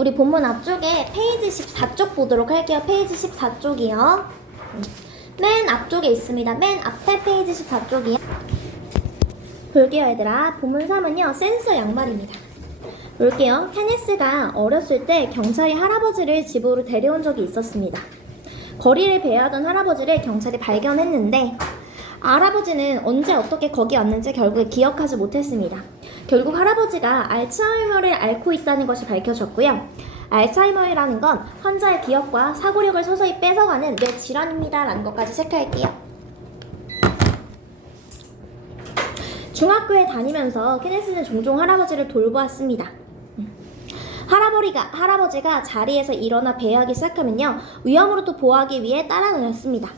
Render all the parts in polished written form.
우리 본문 앞쪽에 페이지 14쪽 보도록 할게요. 페이지 14쪽이요. 맨 앞쪽에 있습니다. 맨 앞에 페이지 14쪽이요. 볼게요, 얘들아. 본문 3은요, 센서 양말입니다. 볼게요. 케네스가 어렸을 때 경찰이 할아버지를 집으로 데려온 적이 있었습니다. 거리를 배회하던 할아버지를 경찰이 발견했는데 할아버지는 언제 어떻게 거기 왔는지 결국에 기억하지 못했습니다. 결국 할아버지가 알츠하이머를 앓고 있다는 것이 밝혀졌고요. 알츠하이머라는 건 환자의 기억과 사고력을 서서히 뺏어가는 뇌 질환입니다. 라는 것까지 체크할게요. 중학교에 다니면서 케네스는 종종 할아버지를 돌보았습니다. 할아버지가 자리에서 일어나 배회하기 시작하면요, 위험으로부터 보호하기 위해 따라다녔습니다.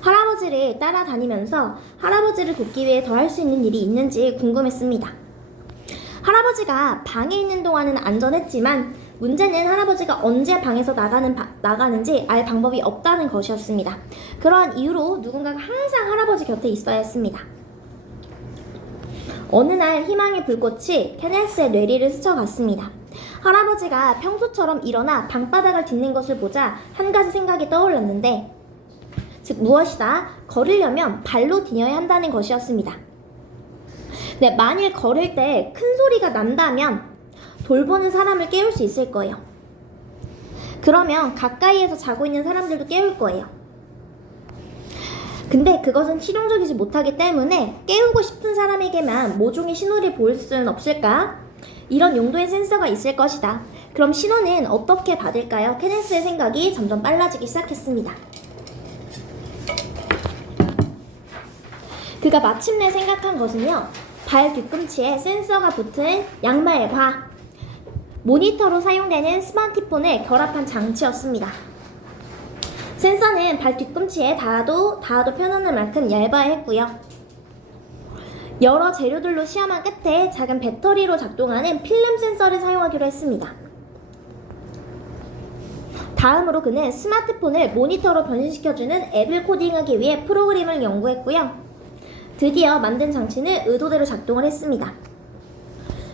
할아버지를 따라다니면서 할아버지를 돕기 위해 더 할 수 있는 일이 있는지 궁금했습니다. 할아버지가 방에 있는 동안은 안전했지만 문제는 할아버지가 언제 방에서 나가는지 알 방법이 없다는 것이었습니다. 그러한 이유로 누군가가 항상 할아버지 곁에 있어야 했습니다. 어느 날 희망의 불꽃이 케네스의 뇌리를 스쳐갔습니다. 할아버지가 평소처럼 일어나 방바닥을 딛는 것을 보자 한 가지 생각이 떠올랐는데, 즉 무엇이다? 걸으려면 발로 디뎌야 한다는 것이었습니다. 네, 만일 걸을 때 큰 소리가 난다면 돌보는 사람을 깨울 수 있을 거예요. 그러면 가까이에서 자고 있는 사람들도 깨울 거예요. 근데 그것은 실용적이지 못하기 때문에 깨우고 싶은 사람에게만 모종의 신호를 보일 수는 없을까? 이런 용도의 센서가 있을 것이다. 그럼 신호는 어떻게 받을까요? 케네스의 생각이 점점 빨라지기 시작했습니다. 그가 마침내 생각한 것은요, 발 뒤꿈치에 센서가 붙은 양말과 모니터로 사용되는 스마트폰을 결합한 장치였습니다. 센서는 발 뒤꿈치에 닿아도 편안할 만큼 얇아야 했고요. 여러 재료들로 시험한 끝에 작은 배터리로 작동하는 필름 센서를 사용하기로 했습니다. 다음으로 그는 스마트폰을 모니터로 변신시켜주는 앱을 코딩하기 위해 프로그램을 연구했고요. 드디어 만든 장치는 의도대로 작동을 했습니다.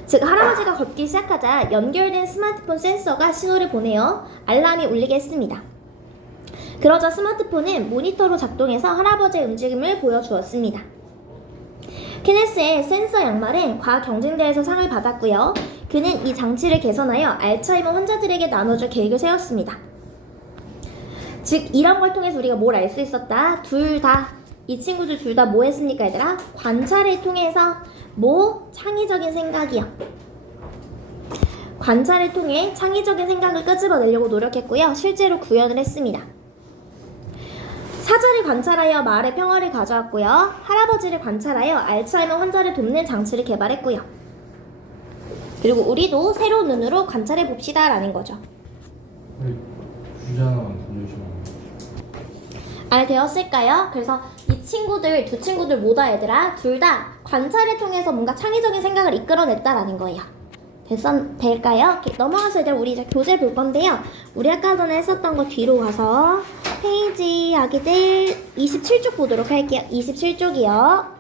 즉, 할아버지가 걷기 시작하자 연결된 스마트폰 센서가 신호를 보내어 알람이 울리게 했습니다. 그러자 스마트폰은 모니터로 작동해서 할아버지의 움직임을 보여주었습니다. 케네스의 센서 양말은 과학 경쟁대회에서 상을 받았고요. 그는 이 장치를 개선하여 알츠하이머 환자들에게 나눠줄 계획을 세웠습니다. 즉, 이런 걸 통해서 우리가 뭘 알 수 있었다? 이 친구들 둘 다 뭐 했습니까, 얘들아? 관찰을 통해서 창의적인 생각이요. 관찰을 통해 창의적인 생각을 끄집어내려고 노력했고요. 실제로 구현을 했습니다. 사자를 관찰하여 마을의 평화를 가져왔고요. 할아버지를 관찰하여 알츠하이머 환자를 돕는 장치를 개발했고요. 그리고 우리도 새로운 눈으로 관찰해 봅시다 라는 거죠. 주제 하나만 돌려주시면 알 되었을까요? 그래서 이 친구들, 두 친구들 뭐다 얘들아? 둘 다 관찰을 통해서 뭔가 창의적인 생각을 이끌어냈다라는 거예요. 될까요? 넘어가서 이제 우리 이제 교재 볼 건데요. 우리 아까 전에 했었던 거 뒤로 가서 페이지 아기들 27쪽 보도록 할게요. 27쪽이요.